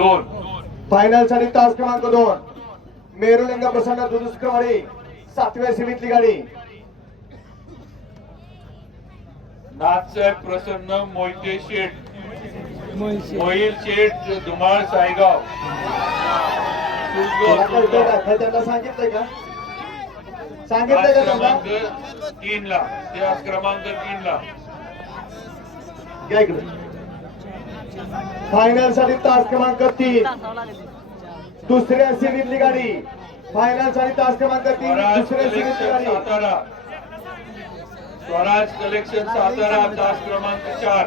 दोन. फायनलसाठी तास क्रमांक दोन. मेरुलिंग प्रसन्न दुरुस्करवाडी सातव्या सीमीतली गाडी. नाथसाहेब प्रसन्न मोहिते शेठ. मोहिल शेठ धुमाळ सायगाव. त्यांना सांगितलंय का? सांगितलंय का त्यांना? तीन ला त्याच क्रमांक तीन ला इकडे. फायनलसाठी तास क्रमांक तीन. दुसऱ्या सीमीतली गाडी. फायनलसाठी तास क्रमांक तीन स्वराज दुसऱ्या कलेक्शन गाडी. सातारा. स्वराज कलेक्शन सातारा तास क्रमांक चार.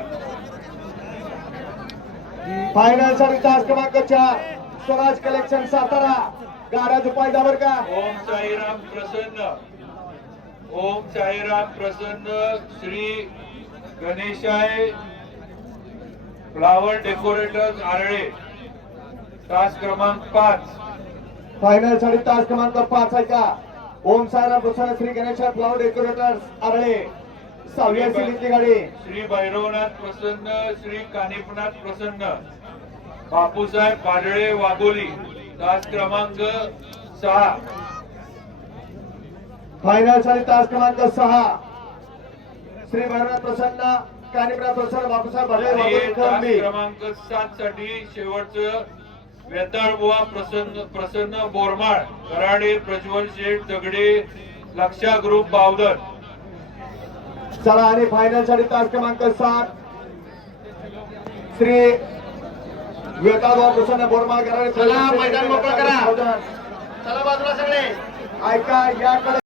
फायनलसाठी तास क्रमांक चार स्वराज कलेक्शन सातारा. गाड्या झुपायचा बर का? ओम साईराम प्रसन्न. ओम साईराम प्रसन्न. श्री गणेशाय फ्लावर डेकोरेटर्स आरळे तास क्रमांक पाच. फायनलसाठी तास क्रमांक पाच आहे का? Om Sairam Prasanna Shri Ganesh flower decorators Arale. सहाव्या सीमीतली गाडी. श्री भैरवनाथ प्रसन्न श्री कानिपनाथ प्रसन्न. बापूसाहेब पाडळे वाघोली तास क्रमांक सहा. फायनलसाठी तास क्रमांक सहा. श्री भैरवनाथ प्रसन्न क्रमांक सात साठी शेवटचं वेताळ बुवा प्रसन्न प्रसन्न बोरमाळ कराडे प्रज्वल शेठ दगडे लक्षा ग्रुप बावधन. चला आणि फायनलसाठी तास क्रमांक सात. श्री वेताळबाबा प्रसन्न बोरमाळ कराडे चला, मैदान मोकळं करा. चला बाजूला सगळे. ऐका याकडे